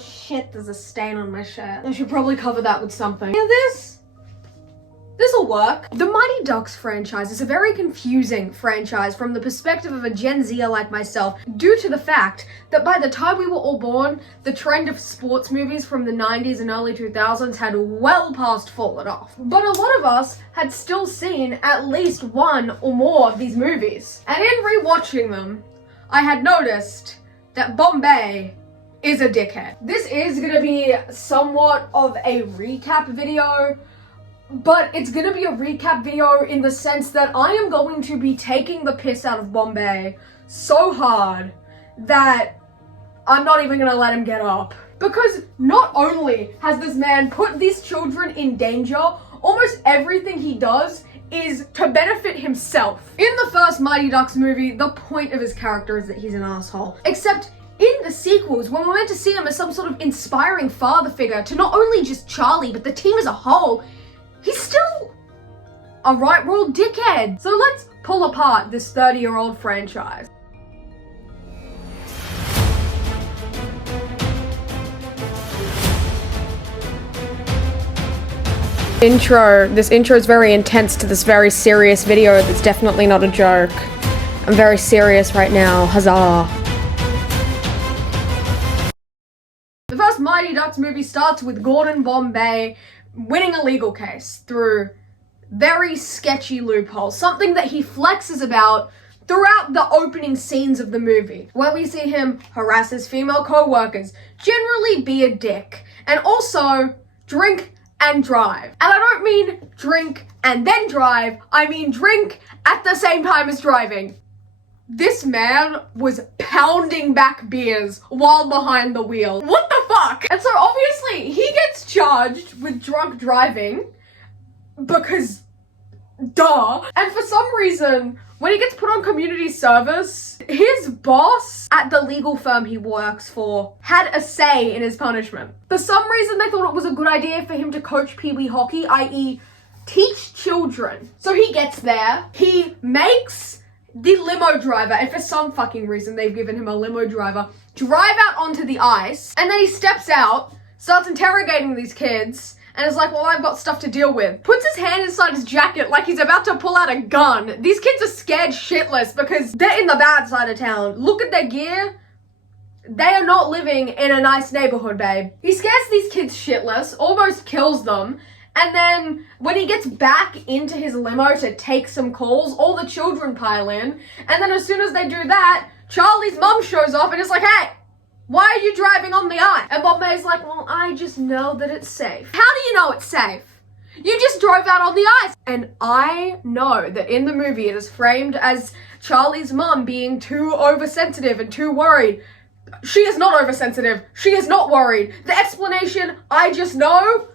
shit, there's a stain on my shirt. I should probably cover that with something. Hear this? This'll work. The Mighty Ducks franchise is a very confusing franchise from the perspective of a Gen Zer like myself, due to the fact that by the time we were all born, the trend of sports movies from the 90s and early 2000s had well past fallen off. But a lot of us had still seen at least one or more of these movies. And in rewatching them, I had noticed that Bombay is a dickhead. This is gonna be somewhat of a recap video, but it's gonna be a recap video in the sense that I am going to be taking the piss out of Bombay so hard that I'm not even gonna let him get up. Because not only has this man put these children in danger, almost everything he does is to benefit himself. In the first Mighty Ducks movie, the point of his character is that he's an asshole. Except in the sequels, when we're meant to see him as some sort of inspiring father figure to not only just Charlie, but the team as a whole, he's still a right royal dickhead. So let's pull apart this 30-year-old franchise. This intro is very intense to this very serious video that's definitely not a joke. I'm very serious right now, huzzah. The first Mighty Ducks movie starts with Gordon Bombay winning a legal case through very sketchy loopholes, something that he flexes about throughout the opening scenes of the movie, where we see him harass his female co-workers, generally be a dick, and also drink and drive. And I don't mean drink and then drive, I mean drink at the same time as driving. This man was pounding back beers while behind the wheel. What the fuck? And so obviously he gets charged with drunk driving because duh. And for some reason, when he gets put on community service, his boss at the legal firm he works for had a say in his punishment. For some reason, they thought it was a good idea for him to coach Pee-wee hockey, i.e. teach children. So he gets there, he makes the limo driver, and for some fucking reason they've given him a limo driver, drive out onto the ice, and then he steps out, starts interrogating these kids, and is like, well, I've got stuff to deal with. Puts his hand inside his jacket like he's about to pull out a gun. These kids are scared shitless because they're in the bad side of town. Look at their gear. They are not living in a nice neighborhood, babe. He scares these kids shitless, almost kills them, and then when he gets back into his limo to take some calls, all the children pile in, and then as soon as they do that, Charlie's mom shows up and is like, hey, why are you driving on the ice? And Bombay's like, well, I just know that it's safe. How do you know it's safe? You just drove out on the ice. And I know that in the movie it is framed as Charlie's mom being too oversensitive and too worried. She is not oversensitive. She is not worried. The explanation, I just know,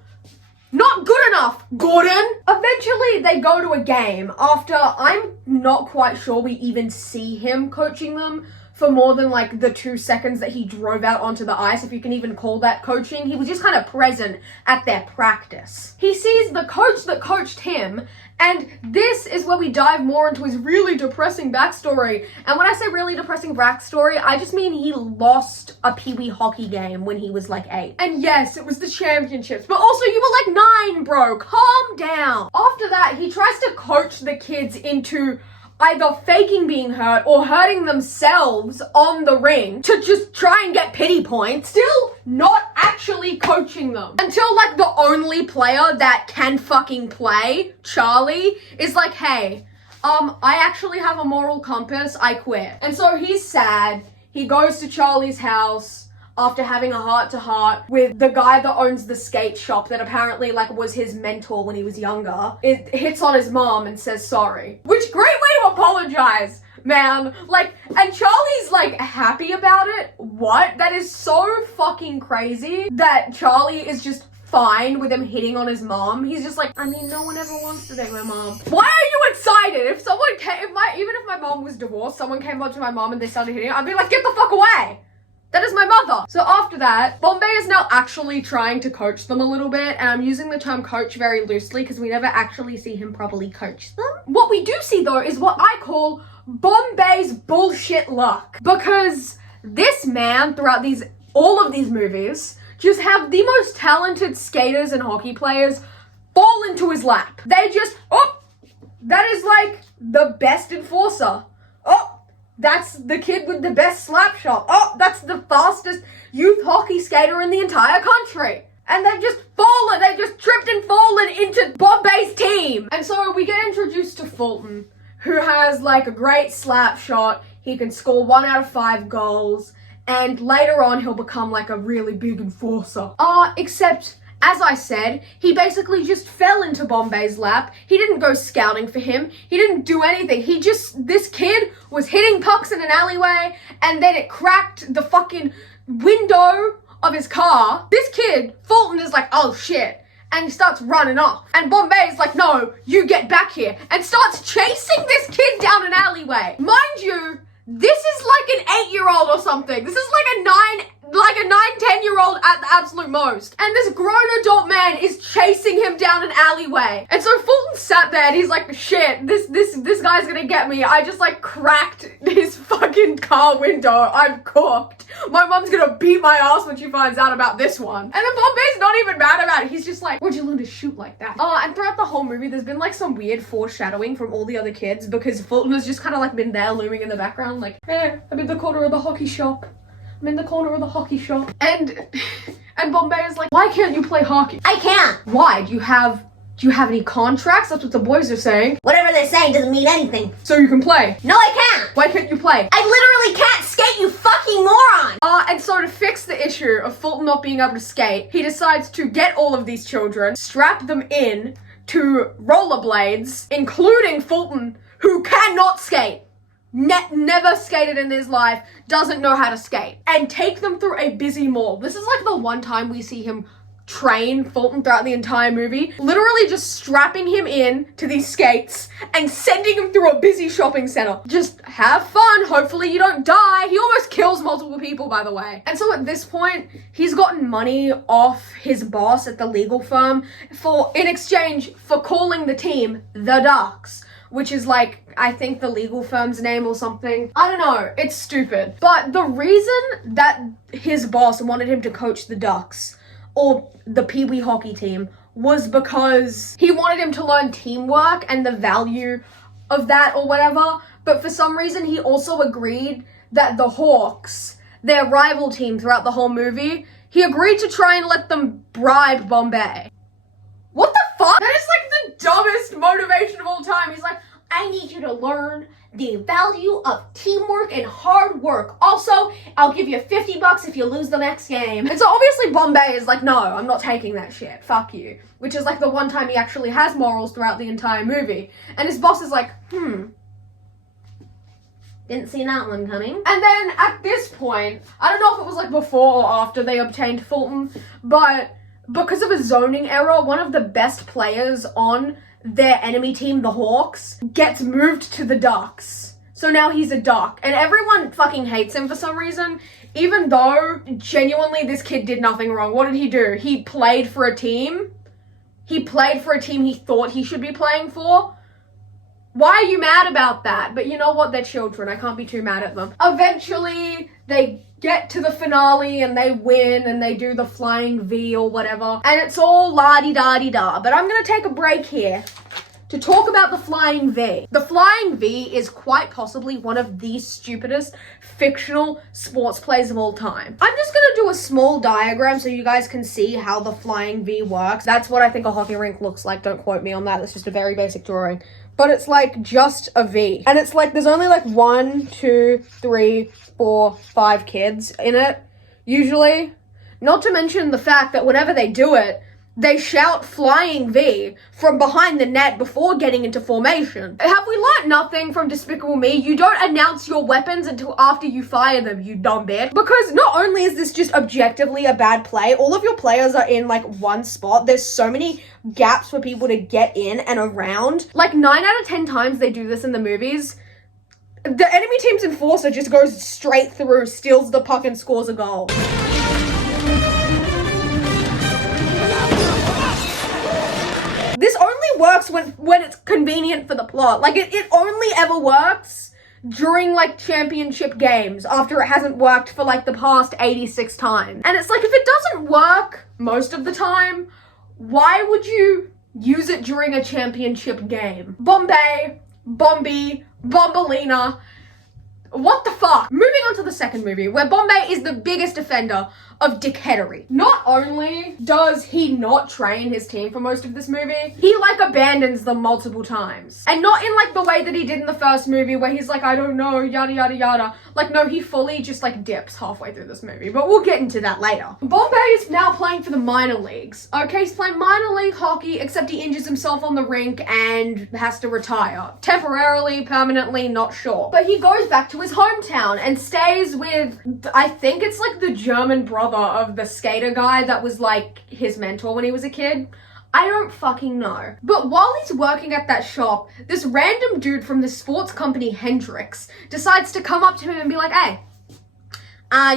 not good enough, Gordon. Eventually they go to a game after I'm not quite sure we even see him coaching them for more than like the 2 seconds that he drove out onto the ice, if you can even call that coaching. He was just kind of present at their practice. He sees the coach that coached him, and this is where we dive more into his really depressing backstory. And when I say really depressing backstory, I just mean he lost a Pee-wee hockey game when he was like 8. And yes, it was the championships, but also you were like 9, bro. Calm down. After that, he tries to coach the kids into either faking being hurt or hurting themselves on the ring to just try and get pity points, still not actually coaching them. Until like the only player that can fucking play, Charlie, is like, hey, I actually have a moral compass, I quit. And so he's sad, he goes to Charlie's house after having a heart-to-heart with the guy that owns the skate shop that apparently like was his mentor when he was younger. It hits on his mom and says sorry. Which great way to apologize, man. Like, and Charlie's like happy about it. What? That is so fucking crazy that Charlie is just fine with him hitting on his mom. He's just like, I mean, no one ever wants to date my mom. Why are you excited? If someone came, even if my mom was divorced, someone came up to my mom and they started hitting her, I'd be like, get the fuck away. That is my mother. So after that, Bombay is now actually trying to coach them a little bit, and I'm using the term coach very loosely because we never actually see him properly coach them. What we do see though is what I call Bombay's bullshit luck, because this man throughout these all of these movies just have the most talented skaters and hockey players fall into his lap. They just, oh, that is like the best enforcer. Oh, that's the kid with the best slap shot. Oh, that's the fastest youth hockey skater in the entire country. And they've just tripped and fallen into Bombay's team. And so we get introduced to Fulton, who has like a great slap shot. He can score 1 out of 5 goals. And later on, he'll become like a really big enforcer. Except, as I said, he basically just fell into Bombay's lap. He didn't go scouting for him. He didn't do anything. This kid was hitting pucks in an alleyway, and then it cracked the fucking window of his car. This kid, Fulton, is like, oh shit, and he starts running off. And Bombay is like, no, you get back here, and starts chasing this kid down an alleyway. Mind you, this is like an 8-year-old or something. This is like a 10-year-old at the absolute most. And this grown adult man is chasing him down an alleyway. And so Fulton sat there and he's like, shit, this guy's gonna get me. I just like cracked his fucking car window. I'm cooked. My mom's gonna beat my ass when she finds out about this one. And then Bombay's not even mad about it. He's just like, where'd you learn to shoot like that? And throughout the whole movie, there's been like some weird foreshadowing from all the other kids because Fulton has just kind of like been there looming in the background like, hey, I'm in the corner of the hockey shop. I'm in the corner of the hockey shop. And Bombay is like, why can't you play hockey? I can't. Why? Do you have any contracts? That's what the boys are saying. Whatever they're saying doesn't mean anything. So you can play? No, I can't. Why can't you play? I literally can't skate, you fucking moron. And so to fix the issue of Fulton not being able to skate, he decides to get all of these children, strap them in to rollerblades, including Fulton, who cannot skate. Never skated in his life, doesn't know how to skate, and take them through a busy mall. This is like the one time we see him train Fulton throughout the entire movie, literally just strapping him in to these skates and sending him through a busy shopping center. Just have fun, hopefully you don't die. He almost kills multiple people, by the way. And so at this point, he's gotten money off his boss at the legal firm in exchange for calling the team the Ducks, which is like, I think the legal firm's name or something. I don't know, it's stupid. But the reason that his boss wanted him to coach the Ducks, or the Pee Wee hockey team, was because he wanted him to learn teamwork and the value of that or whatever. But for some reason, he also agreed that the Hawks, their rival team throughout the whole movie, he agreed to try and let them bribe Bombay. What the fuck? That is like the dumbest motivation of all time. He's like, I need you to learn the value of teamwork and hard work. Also, I'll give you $50 if you lose the next game. And so obviously Bombay is like, no, I'm not taking that shit. Fuck you. Which is like the one time he actually has morals throughout the entire movie. And his boss is like, Didn't see that one coming. And then at this point, I don't know if it was like before or after they obtained Fulton, but because of a zoning error, one of the best players on their enemy team, the Hawks, gets moved to the Ducks. So now he's a Duck. And everyone fucking hates him for some reason, even though genuinely this kid did nothing wrong. What did he do? He played for a team. He played for a team he thought he should be playing for. Why are you mad about that? But you know what? They're children. I can't be too mad at them. Eventually, they get to the finale and they win and they do the flying V or whatever. And it's all la-di-da-di-da. But I'm going to take a break here to talk about the flying V. The flying V is quite possibly one of the stupidest fictional sports plays of all time. I'm just going to do a small diagram so you guys can see how the flying V works. That's what I think a hockey rink looks like. Don't quote me on that. It's just a very basic drawing. But it's like just a V. And it's like there's only like 1, 2, 3, 4, 5 kids in it, usually. Not to mention the fact that whenever they do it, they shout flying V from behind the net before getting into formation. Have we learnt nothing from Despicable Me? You don't announce your weapons until after you fire them, you dumb bitch. Because not only is this just objectively a bad play, all of your players are in like one spot. There's so many gaps for people to get in and around. Like 9 out of 10 times they do this in the movies. The enemy team's enforcer just goes straight through, steals the puck and scores a goal. This only works when it's convenient for the plot. Like, it only ever works during like championship games after it hasn't worked for like the past 86 times. And it's like, if it doesn't work most of the time, why would you use it during a championship game? Bombay, Bombalina. What the fuck? Moving on to the second movie, where Bombay is the biggest offender of dickheadery. Not only does he not train his team for most of this movie, he like abandons them multiple times. And not in like the way that he did in the first movie where he's like, I don't know, yada yada yada. Like, no, he fully just like dips halfway through this movie, but we'll get into that later. Bombay is now playing for the minor leagues. Okay, he's playing minor league hockey, except he injures himself on the rink and has to retire. Temporarily, permanently, not sure. But he goes back to his hometown and stays with, I think it's like the German brother of the skater guy that was like his mentor when he was a kid. I don't fucking know. But while he's working at that shop, this random dude from the sports company Hendrix decides to come up to him and be like, hey,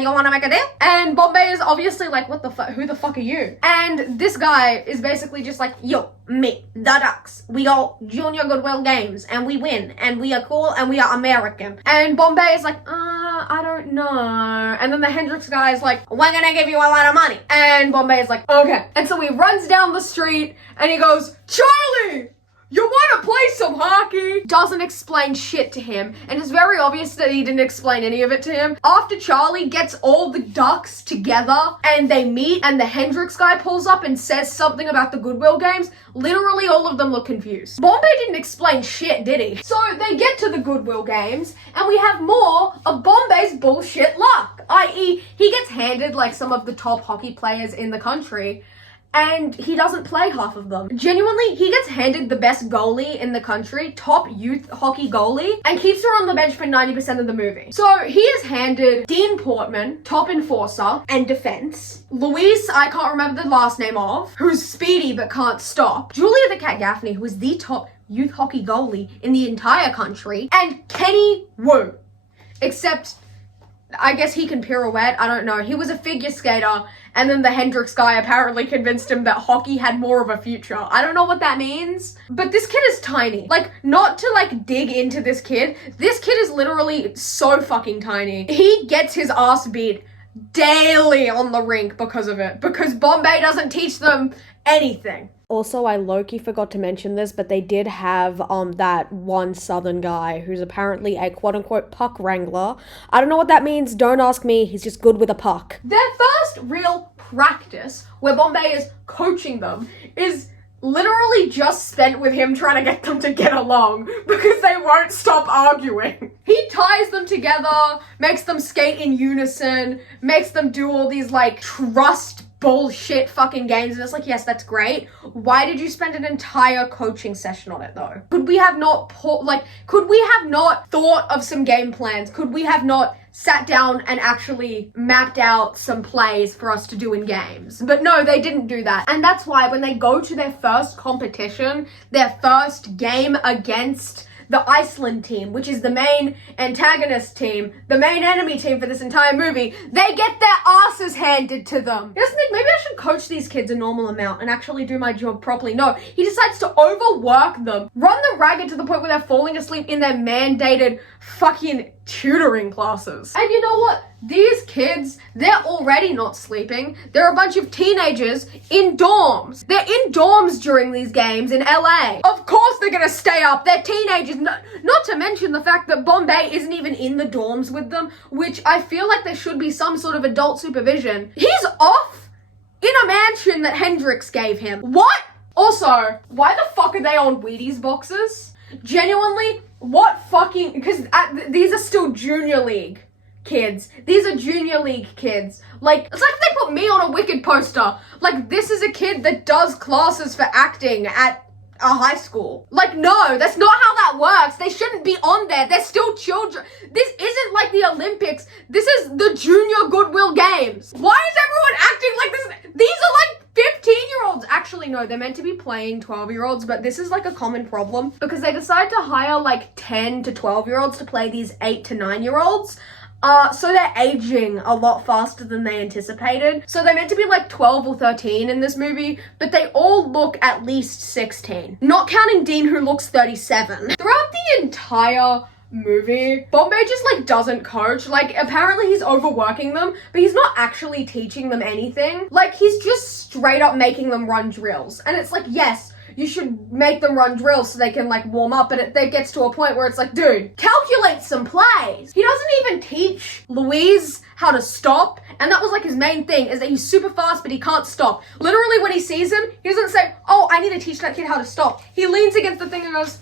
you wanna make a deal? And Bombay is obviously like, what the fuck, who the fuck are you? And this guy is basically just like, yo, me, the Ducks, we go junior goodwill games and we win and we are cool and we are American. And Bombay is like, I don't know. And then the Hendrix guy is like, we're gonna give you a lot of money. And Bombay is like, okay. And so he runs down the street and he goes, Charlie! You wanna play some hockey? Doesn't explain shit to him, and it's very obvious that he didn't explain any of it to him. After Charlie gets all the Ducks together and they meet and the Hendrix guy pulls up and says something about the Goodwill games, literally all of them look confused. Bombay didn't explain shit, did he? So they get to the Goodwill games and we have more of Bombay's bullshit luck, i.e. he gets handed like some of the top hockey players in the country and he doesn't play half of them. Genuinely, he gets handed the best goalie in the country, top youth hockey goalie, and keeps her on the bench for 90% of the movie. So he is handed Dean Portman, top enforcer and defense, Louise, I can't remember the last name of, who's speedy but can't stop, Julia the Cat Gaffney, who is the top youth hockey goalie in the entire country, and Kenny Wu. Except, I guess he can pirouette, I don't know. He was a figure skater, and then the Hendrix guy apparently convinced him that hockey had more of a future. I don't know what that means, but this kid is tiny. Like, not to like dig into this kid is literally so fucking tiny. He gets his ass beat daily on the rink because of it, because Bombay doesn't teach them anything. Also, I low-key forgot to mention this, but they did have that one southern guy who's apparently a quote-unquote puck wrangler. I don't know what that means, don't ask me, he's just good with a puck. Their first real practice, where Bombay is coaching them, is literally just spent with him trying to get them to get along because they won't stop arguing. He ties them together, makes them skate in unison, makes them do all these like trust bullshit fucking games, and it's like, yes, that's great. Why did you spend an entire coaching session on it though? Could we have not thought of some game plans? Could we have not sat down and actually mapped out some plays for us to do in games? But no, they didn't do that. And that's why when they go to their first competition, their first game against the Iceland team, which is the main antagonist team, the main enemy team for this entire movie, they get their asses handed to them. He doesn't think, maybe I should coach these kids a normal amount and actually do my job properly. No, he decides to overwork them, run them ragged to the point where they're falling asleep in their mandated fucking tutoring classes. And you know what? These kids, they're already not sleeping. They're a bunch of teenagers in dorms. They're in dorms during these games in LA. Of course they're gonna stay up. They're teenagers. Not to mention the fact that Bombay isn't even in the dorms with them, which I feel like there should be some sort of adult supervision. He's off in a mansion that Hendrix gave him. What? Also, why the fuck are they on Wheaties boxes? Genuinely, what fucking... Because these are still junior league kids. These are junior league kids. Like, it's like they put me on a Wicked poster. Like, this is a kid that does classes for acting at a high school. Like, no, that's not how that works. They shouldn't be on there. They're still children. This isn't like the Olympics. This is the Junior Goodwill Games. Why is everyone acting like this? These are like 15-year-olds. Actually, no, they're meant to be playing 12-year-olds, but this is like a common problem because they decide to hire like 10 to 12-year-olds to play these 8 to 9-year-olds. So they're aging a lot faster than they anticipated. So they're meant to be like 12 or 13 in this movie, but they all look at least 16. Not counting Dean, who looks 37. Throughout the entire movie, Bombay just like doesn't coach. Like apparently he's overworking them, but he's not actually teaching them anything. Like he's just straight up making them run drills. And it's like, yes, you should make them run drills so they can like warm up, but it gets to a point where it's like, dude, calculate some plays. He doesn't even teach Louise how to stop, and that was like his main thing, is that he's super fast but he can't stop. Literally when he sees him, he doesn't say, oh, I need to teach that kid how to stop. He leans against the thing and goes,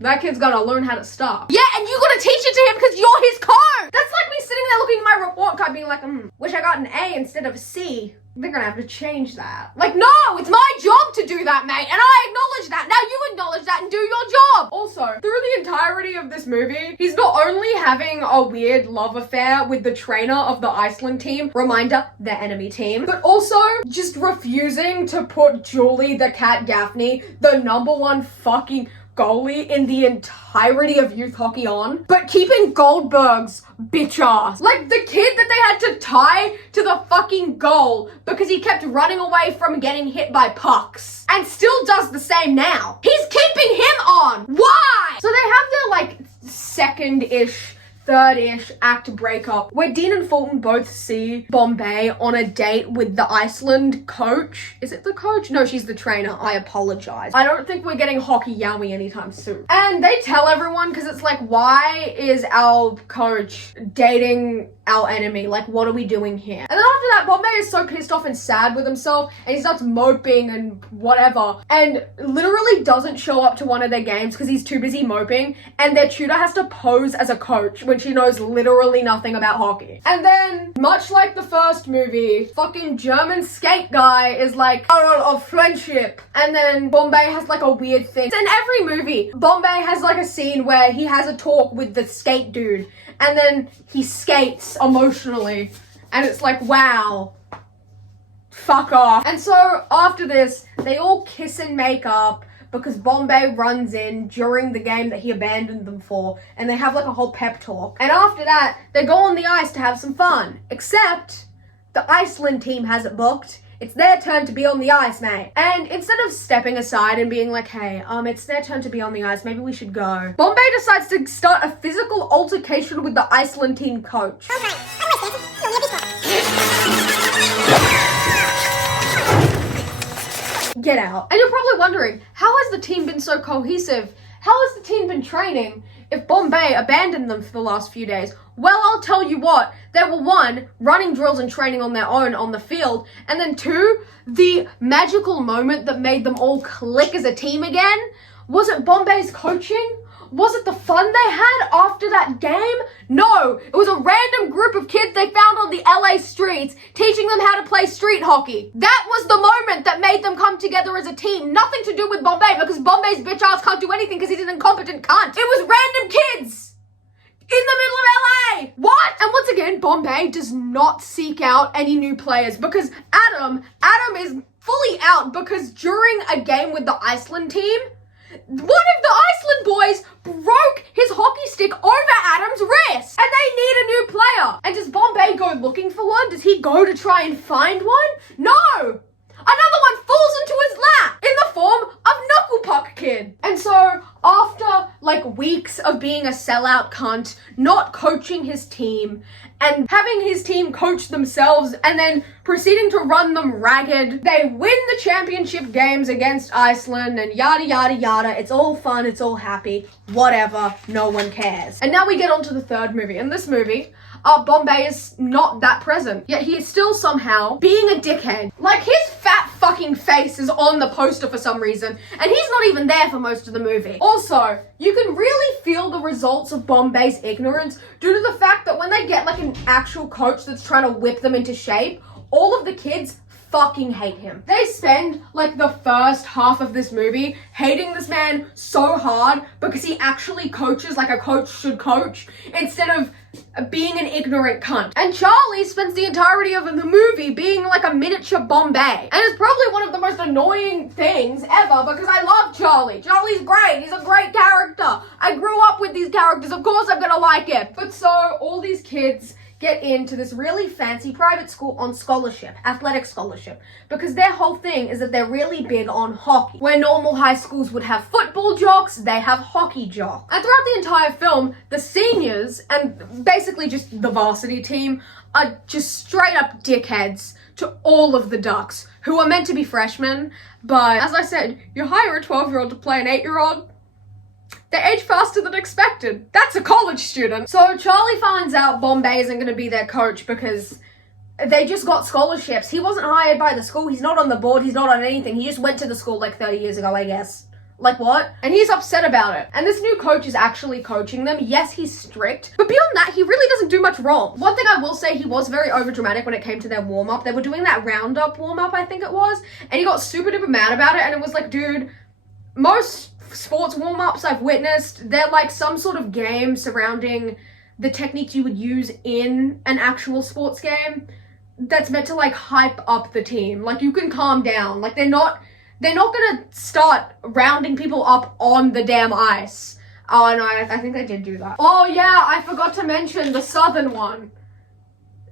that kid's gotta learn how to stop. Yeah, and you gotta teach it to him because you're his coach. That's like me sitting there looking at my report card being like, wish I got an A instead of a C. They're gonna have to change that. Like, no, it's my job to do that, mate, and I acknowledge that. Now you acknowledge that and do your job. Also, through the entirety of this movie, he's not only having a weird love affair with the trainer of the Iceland team, reminder, their enemy team, but also just refusing to put Julie the Cat Gaffney, the #1 fucking goalie in the entirety of youth hockey on, but keeping Goldberg's bitch ass. Like the kid that they had to tie to the fucking goal because he kept running away from getting hit by pucks and still does the same now. He's keeping him on. Why? So they have their like second-ish, third-ish act breakup where Dean and Fulton both see Bombay on a date with the Iceland coach. Is it the coach? No, she's the trainer. I apologize. I don't think we're getting hockey yaoi anytime soon. And they tell everyone because it's like, why is our coach dating our enemy? Like, what are we doing here? And then after that, Bombay is so pissed off and sad with himself and he starts moping and whatever and literally doesn't show up to one of their games because he's too busy moping, and their tutor has to pose as a coach when she knows literally nothing about hockey. And then, much like the first movie, fucking German skate guy is like, of friendship. And then Bombay has like a weird thing. In every movie, Bombay has like a scene where he has a talk with the skate dude and then he skates emotionally and it's like, wow, fuck off. And so after this, they all kiss and make up because Bombay runs in during the game that he abandoned them for, and they have like a whole pep talk. And after that, they go on the ice to have some fun. Except the Iceland team has it booked. It's their turn to be on the ice, mate. And instead of stepping aside and being like, hey, it's their turn to be on the ice, maybe we should go, Bombay decides to start a physical altercation with the Iceland team coach. Get out. And you're probably wondering, how has the team been so cohesive? How has the team been training if Bombay abandoned them for the last few days? Well, I'll tell you what, they were 1, running drills and training on their own on the field, and then 2, the magical moment that made them all click as a team again. Was it Bombay's coaching? Was it the fun they had after that game? No, it was a random group of kids they found on the LA streets teaching them how to play street hockey. That was the moment that made them come together as a team. Nothing to do with Bombay because Bombay's bitch ass can't do anything because he's an incompetent cunt. It was random kids in the middle of LA. What? And once again, Bombay does not seek out any new players because Adam is fully out because during a game with the Iceland team, one of the Iceland boys broke his hockey stick over Adam's wrist and they need a new player. And does Bombay go looking for one? Does he go to try and find one? No! Another one falls into his lap in the form of Knuckle Puck Kid. And so after like weeks of being a sellout cunt, not coaching his team, and having his team coach themselves and then proceeding to run them ragged, they win the championship games against Iceland and yada yada yada. It's all fun, it's all happy, whatever, no one cares. And now we get on to the third movie. In this movie, Bombay is not that present, yet he is still somehow being a dickhead. Like his fat fucking face is on the poster for some reason, and he's not even there for most of the movie. Also, you can really feel the results of Bombay's ignorance due to the fact that when they get like an actual coach that's trying to whip them into shape, all of the kids fucking hate him. They spend like the first half of this movie hating this man so hard because he actually coaches like a coach should coach instead of being an ignorant cunt. And Charlie spends the entirety of the movie being like a miniature Bombay. And it's probably one of the most annoying things ever because I love Charlie. Charlie's great. He's a great character. I grew up with these characters. Of course I'm gonna like it. But so all these kids get into this really fancy private school on scholarship, athletic scholarship, because their whole thing is that they're really big on hockey. Where normal high schools would have football jocks, they have hockey jocks. And throughout the entire film, the seniors, and basically just the varsity team, are just straight up dickheads to all of the Ducks, who are meant to be freshmen, but as I said, you hire a 12-year-old to play an 8-year-old, they age faster than expected. That's a college student. So Charlie finds out Bombay isn't going to be their coach because they just got scholarships. He wasn't hired by the school, he's not on the board, he's not on anything, he just went to the school like 30 years ago, I guess. Like what? And he's upset about it. And this new coach is actually coaching them. Yes, he's strict, but beyond that, he really doesn't do much wrong. One thing I will say, he was very overdramatic when it came to their warm-up. They were doing that roundup warm-up, I think it was, and he got super duper mad about it, and it was like, dude, most sports warm-ups I've witnessed, they're like some sort of game surrounding the techniques you would use in an actual sports game that's meant to like hype up the team. Like, you can calm down. Like, they're not gonna start rounding people up on the damn ice. Oh, no, I think they did do that. Oh, yeah, I forgot to mention the southern one.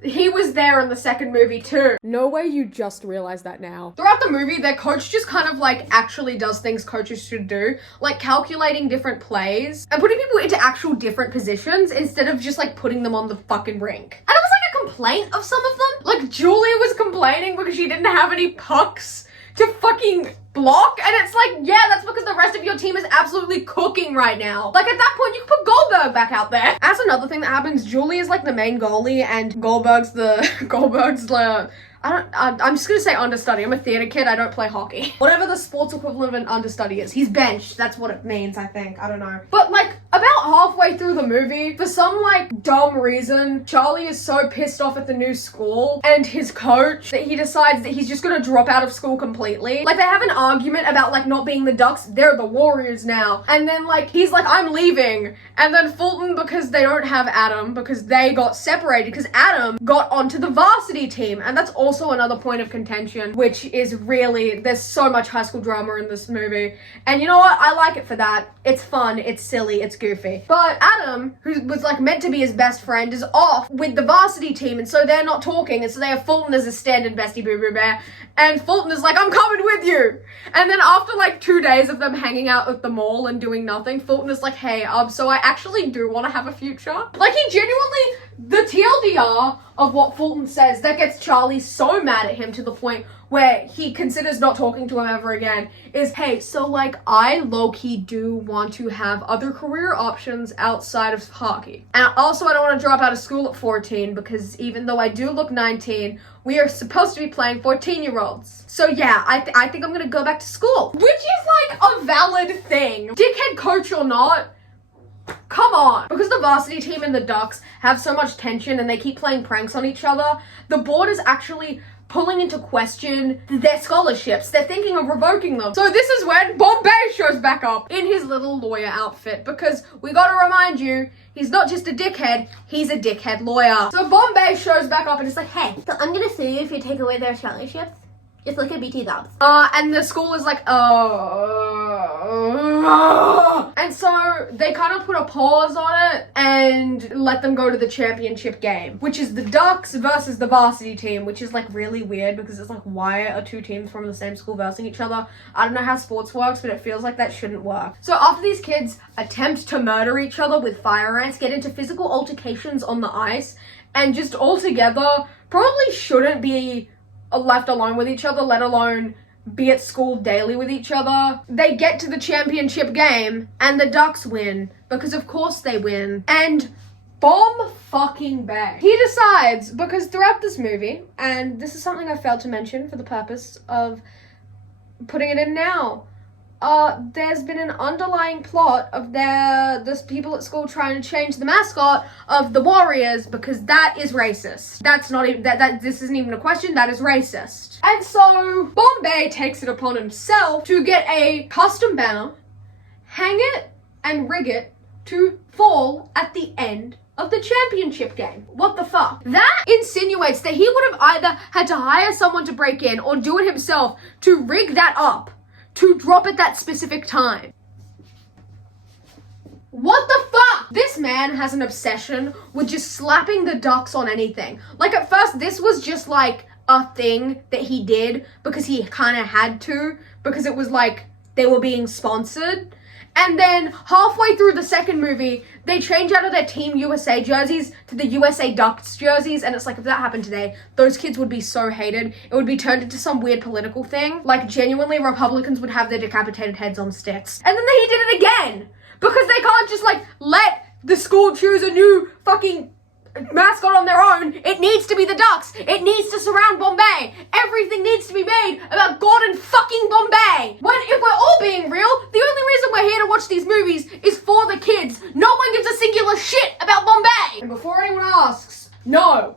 He was there in the second movie, too. No way you just realized that now. Throughout the movie, their coach just kind of, like, actually does things coaches should do. Like, calculating different plays and putting people into actual different positions instead of just, like, putting them on the fucking rink. And it was, like, a complaint of some of them. Like, Julia was complaining because she didn't have any pucks to fucking block, and it's like, yeah, that's because the rest of your team is absolutely cooking right now. Like, at that point, you can put Goldberg back out there. As another thing that happens, Julie is like the main goalie, and Goldberg's the I'm just gonna say understudy. I'm a theater kid, I don't play hockey. Whatever the sports equivalent of an understudy is. He's benched, that's what it means, I think. I don't know. But like, about halfway through the movie, for some like dumb reason, Charlie is so pissed off at the new school and his coach that he decides that he's just gonna drop out of school completely. Like, they have an argument about like not being the Ducks, they're the Warriors now. And then like, he's like, I'm leaving. And then Fulton, because they don't have Adam, because they got separated, because Adam got onto the varsity team. And that's also another point of contention, which is really, there's so much high school drama in this movie. And you know what? I like it for that. It's fun, it's silly, it's goofy. But Adam, who was like meant to be his best friend, is off with the varsity team, and so they're not talking, and so they have Fulton as a stand-in bestie boo boo bear. And Fulton is like, I'm coming with you. And then after like 2 days of them hanging out at the mall and doing nothing, Fulton is like, hey, so I actually do want to have a future. Like, he genuinely, the TLDR of what Fulton says, that gets Charlie so mad at him to the point where he considers not talking to him ever again, is, hey, so like, I low-key do want to have other career options outside of hockey. And also, I don't want to drop out of school at 14, because even though I do look 19, we are supposed to be playing 14-year-olds. So yeah, I think I'm gonna go back to school. Which is like a valid thing. Dickhead coach or not, come on. Because the varsity team and the Ducks have so much tension and they keep playing pranks on each other, the board is actually pulling into question their scholarships. They're thinking of revoking them. So this is when Bombay shows back up in his little lawyer outfit, because we gotta remind you, he's not just a dickhead, he's a dickhead lawyer. So Bombay shows back up and it's like, hey, So I'm gonna sue you if you take away their scholarships. Just look at BT Dubs. and the school is like, and so they kind of put a pause on it and let them go to the championship game, which is the Ducks versus the varsity team, which is like really weird because it's like, why are two teams from the same school versing each other? I don't know how sports works, but it feels like that shouldn't work. So after these kids attempt to murder each other with fire ants, get into physical altercations on the ice, and just altogether probably shouldn't be left alone with each other, let alone be at school daily with each other. They get to the championship game and the Ducks win, because of course they win. And Bombay, he decides, because throughout this movie, and this is something I failed to mention for the purpose of putting it in now, there's been an underlying plot of this people at school trying to change the mascot of the Warriors, because that is racist. That's not even, this isn't even a question, that is racist. And so Bombay takes it upon himself to get a custom banner, hang it and rig it to fall at the end of the championship game. What the fuck? That insinuates that he would have either had to hire someone to break in or do it himself to rig that up, to drop at that specific time. What the fuck? This man has an obsession with just slapping the ducks on anything. Like, at first, this was just like a thing that he did because he kind of had to, because it was like they were being sponsored. And then halfway through the second movie, they change out of their Team USA jerseys to the USA Ducks jerseys. And it's like, if that happened today, those kids would be so hated. It would be turned into some weird political thing. Like, genuinely, Republicans would have their decapitated heads on sticks. And then he did it again. Because they can't just, like, let the school choose a new fucking mascot on their own. It needs to be the Ducks. It needs to surround Bombay. Everything needs to be made about Gordon fucking Bombay. When, if we're all being real, the only reason we're here to watch these movies is for the kids. No one gives a singular shit about Bombay. And before anyone asks, no,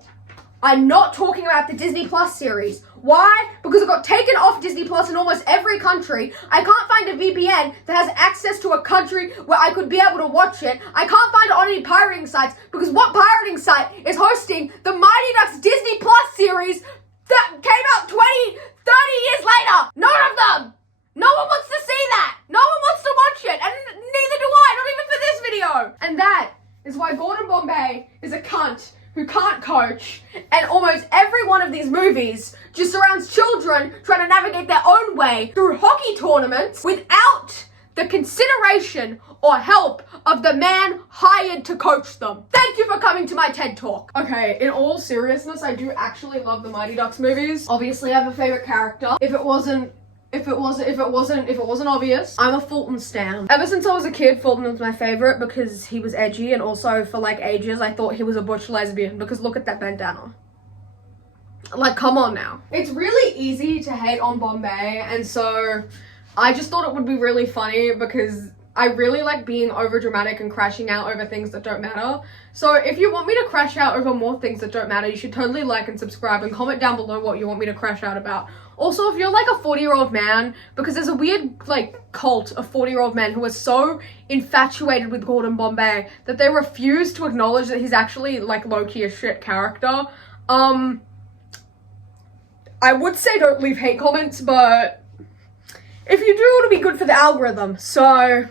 I'm not talking about the Disney Plus series. Why? Because it got taken off Disney Plus in almost every country. I can't find a VPN that has access to a country where I could be able to watch it. I can't find it on any pirating sites because what pirating site is hosting the Mighty Ducks Disney Plus series that came out 20, 30 years later? None of them! No one wants to see that! No one wants to watch it! And neither do I, not even for this video! And that is why Gordon Bombay is a cunt who can't coach, and almost every one of these movies just surrounds children trying to navigate their own way through hockey tournaments without the consideration or help of the man hired to coach them. Thank you for coming to my TED Talk. Okay, in all seriousness, I do actually love the Mighty Ducks movies. Obviously, I have a favorite character. If it wasn't obvious, I'm a Fulton stan. Ever since I was a kid, Fulton was my favorite because he was edgy, and also for like ages I thought he was a butch lesbian because look at that bandana. Like, come on now. It's really easy to hate on Bombay, and so I just thought it would be really funny because I really like being over dramatic and crashing out over things that don't matter. So if you want me to crash out over more things that don't matter, you should totally like and subscribe and comment down below what you want me to crash out about. Also, if you're like a 40-year-old man, because there's a weird like cult of 40-year-old men who are so infatuated with Gordon Bombay that they refuse to acknowledge that he's actually like low-key a shit character. I would say don't leave hate comments, but if you do, it'll be good for the algorithm. So